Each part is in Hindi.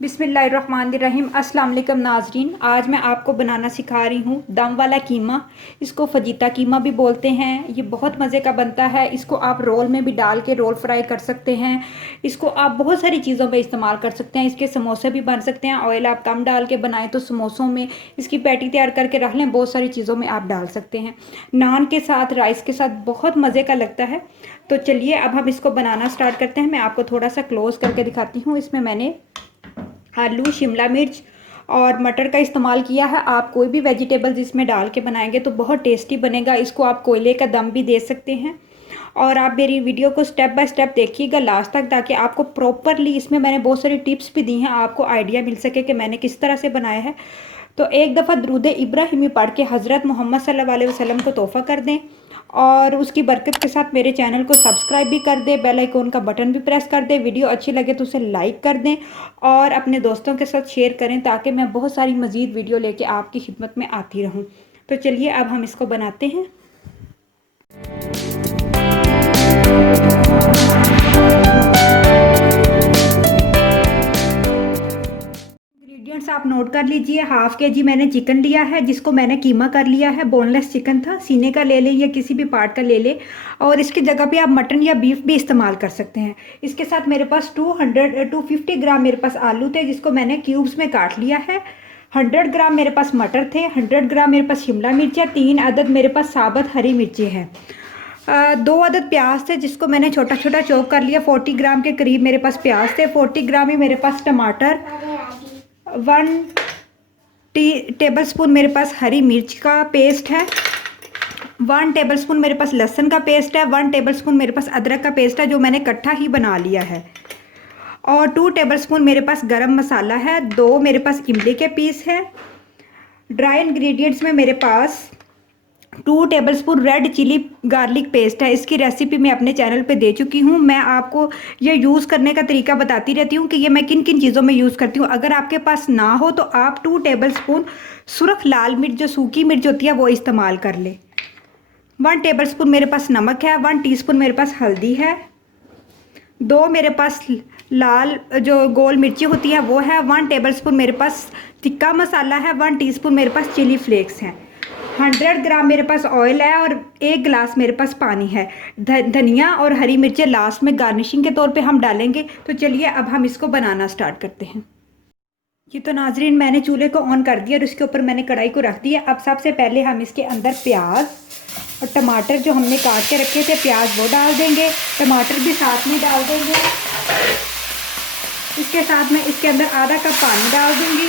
बिस्मिल्लाहिर्रहमानिर्रहीम। अस्सलाम वालेकुम नाजरीन, आज मैं आपको बनाना सिखा रही हूँ दम वाला कीमा। इसको फजीता कीमा भी बोलते हैं। ये बहुत मज़े का बनता है। इसको आप रोल में भी डाल के रोल फ्राई कर सकते हैं। इसको आप बहुत सारी चीज़ों में इस्तेमाल कर सकते हैं। इसके समोसे भी बन सकते हैं। ऑयल आप कम डाल के बनाएं तो समोसों में इसकी पैटी तैयार करके रख लें। बहुत सारी चीज़ों में आप डाल सकते हैं। नान के साथ, राइस के साथ बहुत मज़े का लगता है। तो चलिए अब हम इसको बनाना स्टार्ट करते हैं। मैं आपको थोड़ा सा क्लोज करके दिखाती हूँ। इसमें मैंने आलू, शिमला मिर्च और मटर का इस्तेमाल किया है। आप कोई भी वेजिटेबल्स इसमें डाल के बनाएंगे तो बहुत टेस्टी बनेगा। इसको आप कोयले का दम भी दे सकते हैं। और आप मेरी वीडियो को स्टेप बाय स्टेप देखिएगा लास्ट तक, ताकि आपको प्रॉपरली, इसमें मैंने बहुत सारी टिप्स भी दी हैं, आपको आइडिया मिल सके कि मैंने किस तरह से बनाया है। तो एक दफ़ा दुरूद इब्राहिमी पढ़ के हज़रत मोहम्मद सल्लल्लाहु अलैहि वसल्लम को तोहफ़ा कर दें और उसकी बरकत के साथ मेरे चैनल को सब्सक्राइब भी कर दें, बेल आइकॉन का बटन भी प्रेस कर दें। वीडियो अच्छी लगे तो उसे लाइक कर दें और अपने दोस्तों के साथ शेयर करें, ताकि मैं बहुत सारी मज़ीद वीडियो लेके आपकी खिदमत में आती रहूं। तो चलिए अब हम इसको बनाते हैं। इंग्रेडिएंट्स आप नोट कर लीजिए। हाफ के जी मैंने चिकन लिया है, जिसको मैंने कीमा कर लिया है। बोनलेस चिकन था, सीने का ले लें या किसी भी पार्ट का ले लें। और इसकी जगह पे आप मटन या बीफ भी इस्तेमाल कर सकते हैं। इसके साथ मेरे पास 250 ग्राम मेरे पास आलू थे, जिसको मैंने क्यूब्स में काट लिया है। 100 ग्राम मेरे पास मटर थे। 100 ग्राम मेरे पास शिमला मिर्च है। 3 अदद मेरे पास साबुत हरी मिर्ची हैं। 2 अदद प्याज थे, जिसको मैंने छोटा छोटा चॉप कर लिया। 40 ग्राम के करीब मेरे पास प्याज थे। 40 ग्राम ही मेरे पास टमाटर। 1 टेबल स्पून मेरे पास हरी मिर्च का पेस्ट है। 1 टेबल स्पून मेरे पास लहसुन का पेस्ट है। 1 टेबल स्पून मेरे पास अदरक का पेस्ट है, जो मैंने इकट्ठा ही बना लिया है। और 2 टेबल स्पून मेरे पास गरम मसाला है। 2 मेरे पास इमली के पीस है। ड्राई इंग्रेडिएंट्स में मेरे पास 2 tablespoon red chilli garlic paste है। इसकी रेसिपी मैं अपने चैनल पे दे चुकी हूँ। मैं आपको ये यूज़ करने का तरीका बताती रहती हूँ कि ये मैं किन किन चीज़ों में यूज़ करती हूँ। अगर आपके पास ना हो तो आप 2 टेबल स्पून सुरख लाल मिर्च, जो सूखी मिर्च होती है, वो इस्तेमाल कर लें। 1 टेबल स्पून मेरे पास नमक है। 1 टीस्पून मेरे पास हल्दी है। 2 मेरे पास लाल जो गोल मिर्ची होती है वो है। 1 टेबल स्पून मेरे पास टिक्का मसाला है। 1 टीस्पून मेरे पास चिली फ्लेक्स हैं। 100 ग्राम मेरे पास ऑयल है और 1 गिलास मेरे पास पानी है। धनिया और हरी मिर्चें लास्ट में गार्निशिंग के तौर पे हम डालेंगे। तो चलिए अब हम इसको बनाना स्टार्ट करते हैं। ये तो नाजरीन मैंने चूल्हे को ऑन कर दिया और उसके ऊपर मैंने कढ़ाई को रख दिया। अब सबसे पहले हम इसके अंदर प्याज और टमाटर जो हमने काट के रखे थे, प्याज वो डाल देंगे। टमाटर भी साथ में डाल देंगे। इसके साथ में इसके अंदर आधा कप पानी डाल दूंगी।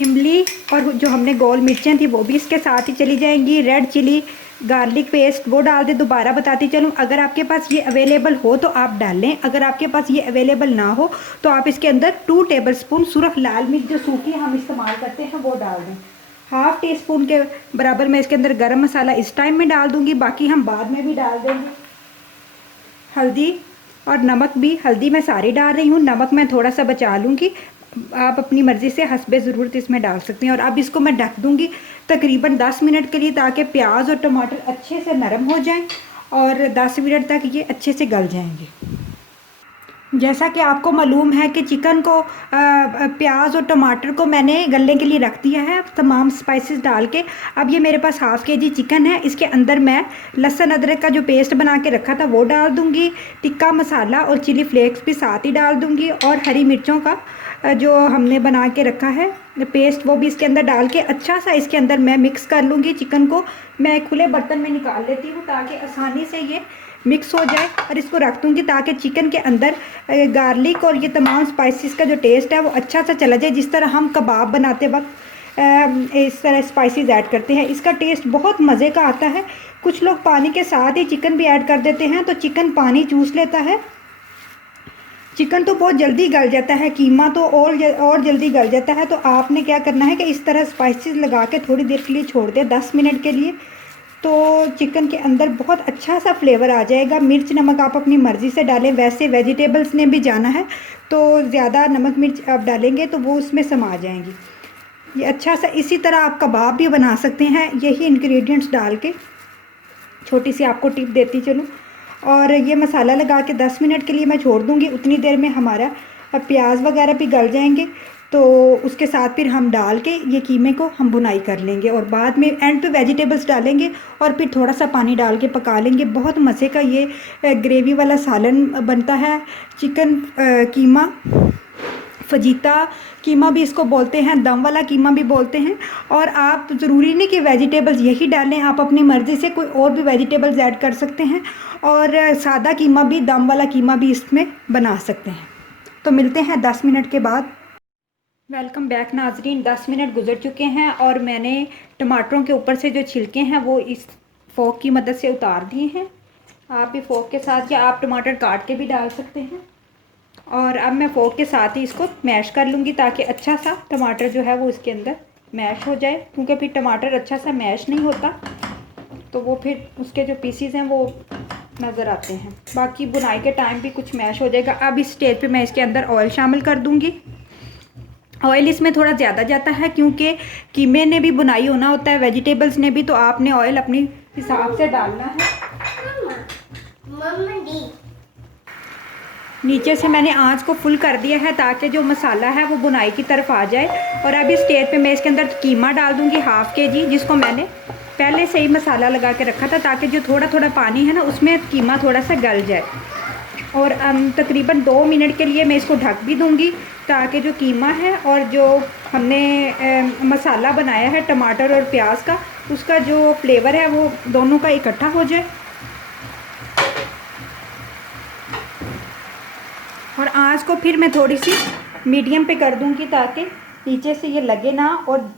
इमली और जो हमने गोल मिर्चें थी वो भी इसके साथ ही चली जाएंगी। रेड चिली गार्लिक पेस्ट वो डाल दे। दोबारा बताती चलूँ, अगर आपके पास ये अवेलेबल हो तो आप डाल लें। अगर आपके पास ये अवेलेबल ना हो तो आप इसके अंदर 2 टेबल स्पून सुरख लाल मिर्च, जो सूखी हम इस्तेमाल करते हैं, वो डाल दें। हाफ टी स्पून के बराबर मैं इसके अंदर गरम मसाला इस टाइम में डाल दूँगी, बाकी हम बाद में भी डाल देंगे। हल्दी और नमक भी, हल्दी मैं सारी डाल रही हूँ, नमक मैं थोड़ा सा बचा लूँगी। आप अपनी मर्ज़ी से हस्बे ज़रूरत इसमें डाल सकते हैं। और अब इसको मैं ढक दूँगी तकरीबन 10 मिनट के लिए, ताकि प्याज और टमाटर अच्छे से नरम हो जाएं और 10 मिनट तक ये अच्छे से गल जाएंगे। जैसा कि आपको मालूम है कि चिकन को प्याज और टमाटर को मैंने गलने के लिए रख दिया है तमाम स्पाइसेस डाल के। अब ये मेरे पास हाफ के जी चिकन है। इसके अंदर मैं लहसुन अदरक का जो पेस्ट बना के रखा था वो डाल दूंगी। टिक्का मसाला और चिली फ्लेक्स भी साथ ही डाल दूंगी। और हरी मिर्चों का जो हमने बना के रखा है पेस्ट, वो भी इसके अंदर डाल के अच्छा सा इसके अंदर मैं मिक्स कर लूँगी। चिकन को मैं खुले बर्तन में निकाल लेती हूँ ताकि आसानी से ये मिक्स हो जाए। और इसको रख दूँगी ताकि चिकन के अंदर गार्लिक और ये तमाम स्पाइसेस का जो टेस्ट है वो अच्छा सा चला जाए। जिस तरह हम कबाब बनाते वक्त इस तरह स्पाइसेस ऐड करते हैं, इसका टेस्ट बहुत मज़े का आता है। कुछ लोग पानी के साथ ही चिकन भी ऐड कर देते हैं, तो चिकन पानी चूस लेता है। चिकन तो बहुत जल्दी गल जाता है, कीमा तो और जल्दी गल जाता है। तो आपने क्या करना है कि इस तरह स्पाइसेस लगा के थोड़ी देर के लिए छोड़ दें, 10 मिनट के लिए। तो चिकन के अंदर बहुत अच्छा सा फ्लेवर आ जाएगा। मिर्च नमक आप अपनी मर्ज़ी से डालें। वैसे वेजिटेबल्स ने भी जाना है तो ज़्यादा नमक मिर्च आप डालेंगे तो वो उसमें समा जाएंगी। ये अच्छा सा, इसी तरह आप कबाब भी बना सकते हैं यही इंग्रेडिएंट्स डाल के। छोटी सी आपको टिप देती चलूँ, और ये मसाला लगा के 10 मिनट के लिए मैं छोड़ दूँगी। उतनी देर में हमारा प्याज वगैरह भी गल जाएंगे, तो उसके साथ फिर हम डाल के ये कीमे को हम बुनाई कर लेंगे और बाद में एंड पे वेजिटेबल्स डालेंगे और फिर थोड़ा सा पानी डाल के पका लेंगे। बहुत मज़े का ये ग्रेवी वाला सालन बनता है। चिकन कीमा, फजीता कीमा भी इसको बोलते हैं, दम वाला कीमा भी बोलते हैं। और आप ज़रूरी नहीं कि वेजिटेबल्स यही डालें, आप अपनी मर्ज़ी से कोई और भी वेजिटेबल्स ऐड कर सकते हैं और सादा कीमा भी, दम वाला कीमा भी इसमें बना सकते हैं। तो मिलते हैं 10 मिनट के बाद। वेलकम बैक नाजरीन। 10 मिनट गुजर चुके हैं और मैंने टमाटरों के ऊपर से जो छिलके हैं वो इस फोक की मदद से उतार दिए हैं। आप भी फोक के साथ, या आप टमाटर काट के भी डाल सकते हैं। और अब मैं फोक के साथ ही इसको मैश कर लूँगी ताकि अच्छा सा टमाटर जो है वो इसके अंदर मैश हो जाए, क्योंकि फिर टमाटर अच्छा सा मैश नहीं होता तो वो फिर उसके जो पीसीज हैं वो नज़र आते हैं। बाकी बुनाई के टाइम भी कुछ मैश हो जाएगा। अब इस स्टेज पे मैं इसके अंदर ऑयल शामिल कर दूँगी। ऑयल इसमें थोड़ा ज़्यादा जाता है क्योंकि कीमे ने भी बुनाई होना होता है, वेजिटेबल्स ने भी, तो आपने ऑयल अपनी हिसाब से डालना है। नीचे से मैंने आंच को फुल कर दिया है ताकि जो मसाला है वो बुनाई की तरफ आ जाए। और अब इस स्टेज पे मैं इसके अंदर कीमा डाल दूँगी 1/2 kg, जिसको मैंने पहले से ही मसाला लगा के रखा था ताकि जो थोड़ा थोड़ा पानी है ना उसमें कीमा थोड़ा सा गल जाए। और तकरीबन 2 मिनट के लिए मैं इसको ढक भी दूँगी ताकि जो कीमा है और जो हमने मसाला बनाया है टमाटर और प्याज का, उसका जो फ्लेवर है वो दोनों का इकट्ठा हो जाए। और आंच को फिर मैं थोड़ी सी मीडियम पे कर दूँगी ताकि नीचे से ये लगे ना, और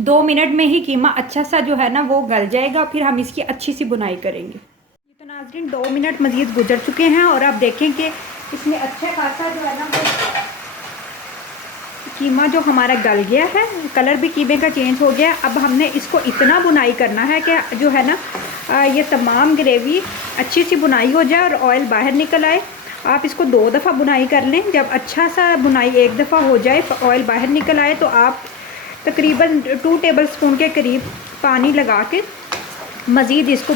2 मिनट में ही कीमा अच्छा सा जो है ना वो गल जाएगा। फिर हम इसकी अच्छी सी बुनाई करेंगे। तो नाज़रीन 2 मिनट मज़ीद गुजर चुके हैं और आप देखें कि इसमें अच्छा खासा जो है ना वो कीमा जो हमारा गल गया है, कलर भी कीमे का चेंज हो गया। अब हमने इसको इतना बुनाई करना है कि जो है ना ये तमाम ग्रेवी अच्छी सी बुनाई हो जाए और ऑयल बाहर निकल आए। आप इसको 2 दफ़ा बुनाई कर लें। जब अच्छा सा बुनाई 1 दफ़ा हो जाए, ऑयल बाहर निकल आए, तो आप तकरीबन 2 टेबलस्पून के करीब पानी लगा के मज़ीद इसको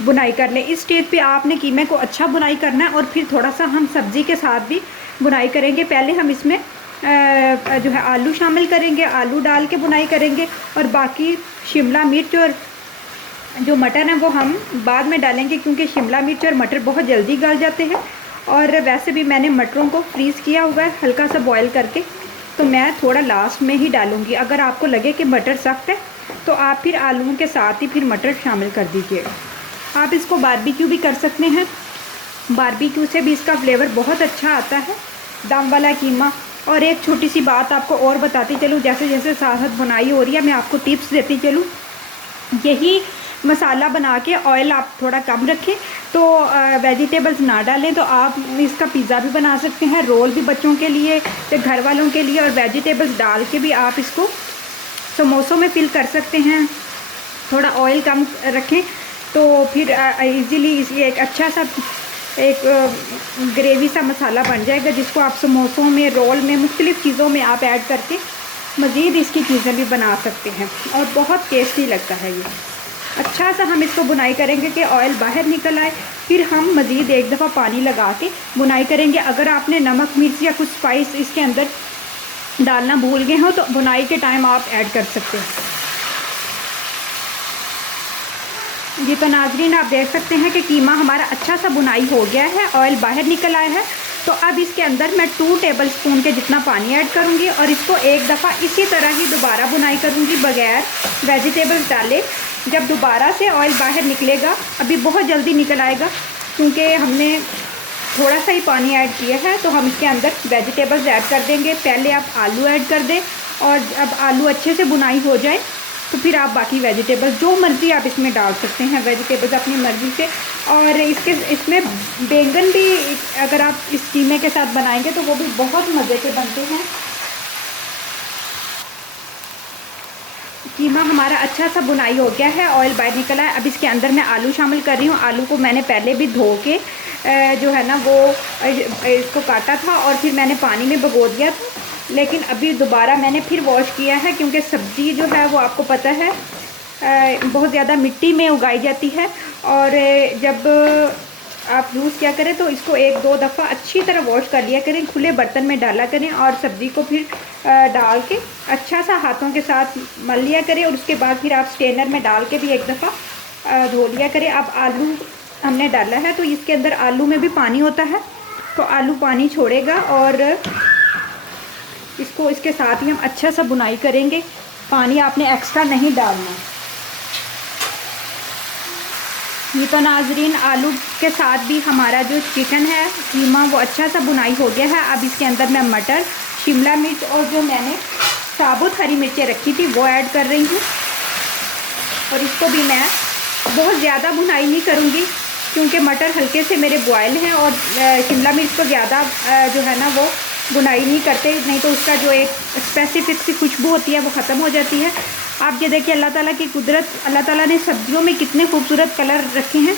बुनाई कर लें। इस स्टेज पे आपने कीमे को अच्छा बुनाई करना है और फिर थोड़ा सा हम सब्ज़ी के साथ भी बुनाई करेंगे। पहले हम इसमें जो है आलू शामिल करेंगे, आलू डाल के बुनाई करेंगे और बाकी शिमला मिर्च और जो मटर है वो हम बाद में डालेंगे, क्योंकि शिमला मिर्च और मटर बहुत जल्दी गल जाते हैं। और वैसे भी मैंने मटरों को फ्रीज़ किया हुआ है हल्का सा बॉयल करके, तो मैं थोड़ा लास्ट में ही डालूँगी। अगर आपको लगे कि मटर सख्त है तो आप फिर आलूओं के साथ ही फिर मटर शामिल कर दीजिएगा। आप इसको बारबेक्यू भी कर सकते हैं, बारबेक्यू से भी इसका फ्लेवर बहुत अच्छा आता है, दम वाला कीमा। और एक छोटी सी बात आपको और बताती चलूँ, जैसे जैसे साथ बुनाई हो रही है मैं आपको टिप्स देती चलूँ। यही मसाला बना के ऑयल आप थोड़ा कम रखें, तो वेजिटेबल्स ना डालें, तो आप इसका पिज़्ज़ा भी बना सकते हैं, रोल भी बच्चों के लिए या घर वालों के लिए, और वेजिटेबल्स डाल के भी आप इसको समोसों में फिल कर सकते हैं। थोड़ा ऑयल कम रखें तो फिर इजीली ये एक अच्छा सा एक ग्रेवी सा मसाला बन जाएगा, जिसको आप समोसों में, रोल में, मुख्तलिफ़ चीज़ों में आप ऐड करके मज़ीद इसकी चीज़ें भी बना सकते हैं और बहुत टेस्टी लगता है ये। अच्छा सा हम इसको बुनाई करेंगे कि ऑयल बाहर निकल आए, फिर हम मज़ीद 1 दफ़ा पानी लगा के बुनाई करेंगे। अगर आपने नमक मिर्च या कुछ स्पाइस इसके अंदर डालना भूल गए हो तो बुनाई के टाइम आप ऐड कर सकते हैं। जी तो नाजरीन आप देख सकते हैं कि कीमा हमारा अच्छा सा बुनाई हो गया है, ऑयल बाहर निकल आया है। तो अब इसके अंदर मैं 2 टेबलस्पून के जितना पानी ऐड करूँगी और इसको 1 दफ़ा इसी तरह ही दोबारा बुनाई करूँगी बग़ैर वेजिटेबल्स डाले। जब दोबारा से ऑयल बाहर निकलेगा, अभी बहुत जल्दी निकल आएगा क्योंकि हमने थोड़ा सा ही पानी ऐड किया है, तो हम इसके अंदर वेजिटेबल्स ऐड कर देंगे। पहले आप आलू ऐड कर दें और जब आलू अच्छे से बुनाई हो जाए तो फिर आप बाकी वेजिटेबल्स जो मर्ज़ी आप इसमें डाल सकते हैं, वेजिटेबल्स अपनी मर्ज़ी से। और इसमें बैंगन भी अगर आप इस कीमे के साथ बनाएंगे तो वो भी बहुत मज़े के बनते हैं। कीमा हमारा अच्छा सा बुनाई हो गया है, ऑयल बाहर निकला है। अब इसके अंदर मैं आलू शामिल कर रही हूँ। आलू को मैंने पहले भी धो के जो है ना वो इसको काटा था और फिर मैंने पानी में भिगो दिया था, लेकिन अभी दोबारा मैंने फिर वॉश किया है क्योंकि सब्ज़ी जो है वो आपको पता है बहुत ज़्यादा मिट्टी में उगाई जाती है और जब आप यूज़ क्या करें तो इसको 1-2 दफ़ा अच्छी तरह वॉश कर लिया करें, खुले बर्तन में डाला करें और सब्ज़ी को फिर डाल के अच्छा सा हाथों के साथ मल लिया करें और उसके बाद फिर आप स्ट्रेनर में डाल के भी एक दफ़ा धो लिया करें। अब आलू हमने डाला है तो इसके अंदर आलू में भी पानी होता है, तो आलू पानी छोड़ेगा और इसको इसके साथ ही हम अच्छा सा बुनाई करेंगे। पानी आपने एक्स्ट्रा नहीं डालना। ये तो नाजरीन आलू के साथ भी हमारा जो चिकन है कीमा वो अच्छा सा बुनाई हो गया है। अब इसके अंदर मैं मटर, शिमला मिर्च और जो मैंने साबुत हरी मिर्चें रखी थी वो ऐड कर रही हूँ और इसको भी मैं बहुत ज़्यादा बुनाई नहीं करूँगी क्योंकि मटर हल्के से मेरे बॉयल हैं और शिमला मिर्च को ज़्यादा जो है ना वो बुनाई नहीं करते, नहीं तो उसका जो एक स्पेसिफिक सी खुशबू होती है वो ख़त्म हो जाती है। आप ये देखिए अल्लाह ताला की कुदरत, अल्लाह ताला ने सब्जियों में कितने खूबसूरत कलर रखे हैं।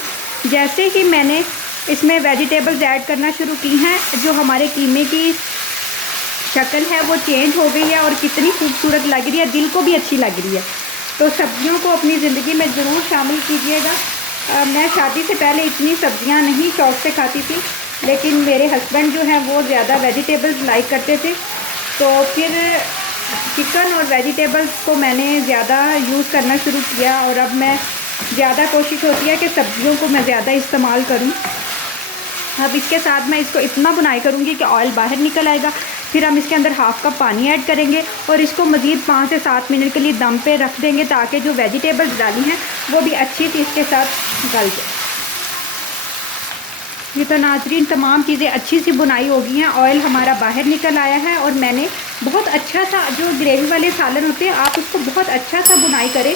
जैसे ही मैंने इसमें वेजिटेबल्स ऐड करना शुरू की हैं, जो हमारे कीमे की शक्ल है वो चेंज हो गई है और कितनी खूबसूरत लग रही है, दिल को भी अच्छी लग रही है। तो सब्जियों को अपनी ज़िंदगी में ज़रूर शामिल कीजिएगा। मैं शादी से पहले इतनी सब्जियां नहीं शौक़ से खाती थी, लेकिन मेरे हस्बैंड जो हैं वो ज़्यादा वेजिटेबल्स लाइक करते थे, तो फिर चिकन और वेजिटेबल्स को मैंने ज़्यादा यूज़ करना शुरू किया और अब मैं ज़्यादा कोशिश होती है कि सब्जियों को मैं ज़्यादा इस्तेमाल करूं। अब इसके साथ मैं इसको इतना बुनाई करूंगी कि ऑयल बाहर निकल आएगा। फिर हम इसके अंदर हाफ़ कप पानी ऐड करेंगे और इसको मज़ीद 5 से 7 मिनट के लिए दम पे रख देंगे ताकि जो वेजिटेबल्स डाली हैं वो भी अच्छी सी इसके साथ गल जाए। ये तो नाजरीन तमाम चीज़ें अच्छी सी बुनाई हो गई हैं, ऑयल हमारा बाहर निकल आया है और मैंने बहुत अच्छा सा जो ग्रेवी वाले सालन होते हैं आप उसको बहुत अच्छा सा बुनाई करें।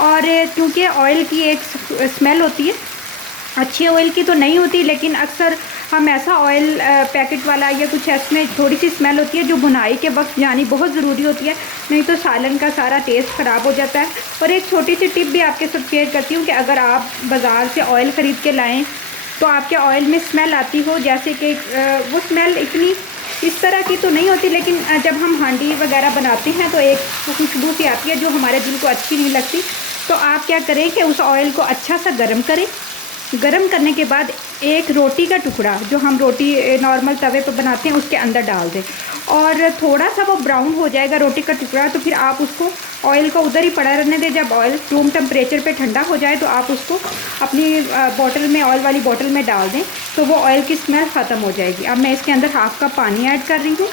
और क्योंकि ऑयल की एक स्मेल होती है, अच्छी ऑयल की तो नहीं होती, लेकिन अक्सर हम ऐसा ऑयल पैकेट वाला या कुछ इसमें थोड़ी सी स्मेल होती है जो बुनाई के वक्त जानी बहुत ज़रूरी होती है, नहीं तो सालन का सारा टेस्ट ख़राब हो जाता है। और एक छोटी सी टिप भी आपके साथ शेयर करती हूँ कि अगर आप बाज़ार से ऑयल ख़रीद के लाएँ तो आपके ऑयल में स्मेल आती हो, जैसे कि वो स्मेल इतनी इस तरह की तो नहीं होती, लेकिन जब हम हांडी वगैरह बनाते हैं तो एक खुशबू सी आती है जो हमारे दिल को अच्छी नहीं लगती। तो आप क्या करें कि उस ऑयल को अच्छा सा गर्म करें। गर्म करने के बाद एक रोटी का टुकड़ा जो हम रोटी नॉर्मल तवे पर बनाते हैं उसके अंदर डाल दें और थोड़ा सा वो ब्राउन हो जाएगा रोटी का टुकड़ा, तो फिर आप उसको ऑयल को उधर ही पड़ा रहने दें। जब ऑयल रूम टेम्परेचर पे ठंडा हो जाए तो आप उसको अपनी बॉटल में, ऑयल वाली बॉटल में डाल दें, तो वो ऑयल की स्मेल ख़त्म हो जाएगी। अब मैं इसके अंदर हाफ़ कप पानी ऐड कर रही हूँ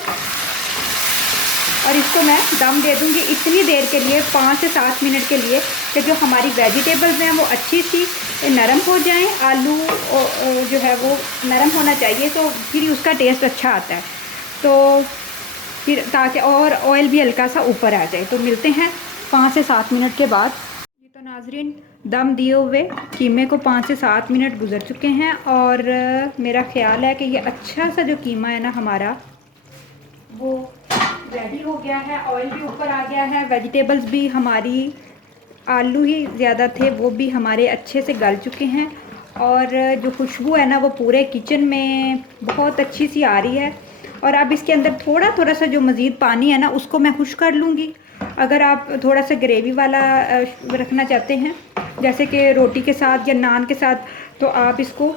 और इसको मैं दम दे दूँगी इतनी देर के लिए, 5 से 7 मिनट के लिए, कि जो हमारी वेजिटेबल्स हैं वो अच्छी सी नरम हो जाएं। आलू जो है वो नरम होना चाहिए तो फिर उसका टेस्ट अच्छा आता है, तो फिर ताकि और ऑयल भी हल्का सा ऊपर आ जाए। तो मिलते हैं 5 से 7 मिनट के बाद। ये तो नाजरीन दम दिए हुए कीमे को 5 से 7 मिनट गुजर चुके हैं और मेरा ख्याल है कि ये अच्छा सा जो कीमा है ना हमारा वो रेडी हो गया है। ऑयल भी ऊपर आ गया है, वेजिटेबल्स भी हमारी, आलू ही ज़्यादा थे वो भी हमारे अच्छे से गल चुके हैं और जो खुशबू है ना वो पूरे किचन में बहुत अच्छी सी आ रही है। और अब इसके अंदर थोड़ा थोड़ा सा जो मज़ीद पानी है ना उसको मैं खुश कर लूँगी। अगर आप थोड़ा सा ग्रेवी वाला रखना चाहते हैं जैसे कि रोटी के साथ या नान के साथ, तो आप इसको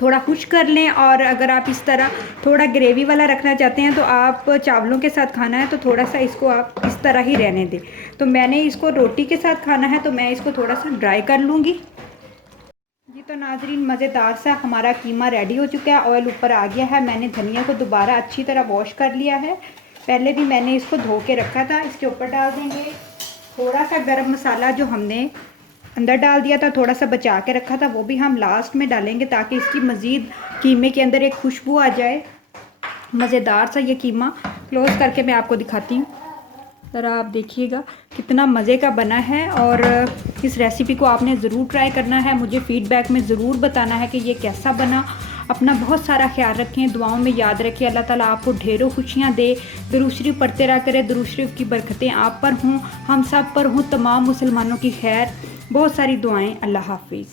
थोड़ा खुश कर लें। और अगर आप इस तरह थोड़ा ग्रेवी वाला रखना चाहते हैं तो आप चावलों के साथ खाना है तो थोड़ा सा इसको आप इस तरह ही रहने दें। तो मैंने इसको रोटी के साथ खाना है तो मैं इसको थोड़ा सा ड्राई कर लूँगी। जी तो नाजरीन मज़ेदार सा हमारा कीमा रेडी हो चुका है, ऑयल ऊपर आ गया है। मैंने धनिया को दोबारा अच्छी तरह वॉश कर लिया है, पहले भी मैंने इसको धो के रखा था। इसके ऊपर डाल देंगे थोड़ा सा गरम मसाला जो हमने अंदर डाल दिया था, थोड़ा सा बचा के रखा था वो भी हम लास्ट में डालेंगे ताकि इसकी मज़ीद कीमे के अंदर एक खुशबू आ जाए। मज़ेदार सा ये कीमा क्लोज़ करके मैं आपको दिखाती हूँ, ज़रा आप देखिएगा कितना मज़े का बना है। और इस रेसिपी को आपने ज़रूर ट्राई करना है, मुझे फ़ीडबैक में ज़रूर बताना है कि ये कैसा बना। अपना बहुत सारा ख्याल रखें, दुआओं में याद रखें। अल्लाह ताला आपको ढेरों खुशियाँ दे। दुरूद शरीफ पढ़ते रहा करें, दुरूद शरीफ की बरकतें आप पर हों, हम सब पर हों, तमाम मुसलमानों की खैर। बहुत सारी दुआएं। अल्लाह हाफिज़।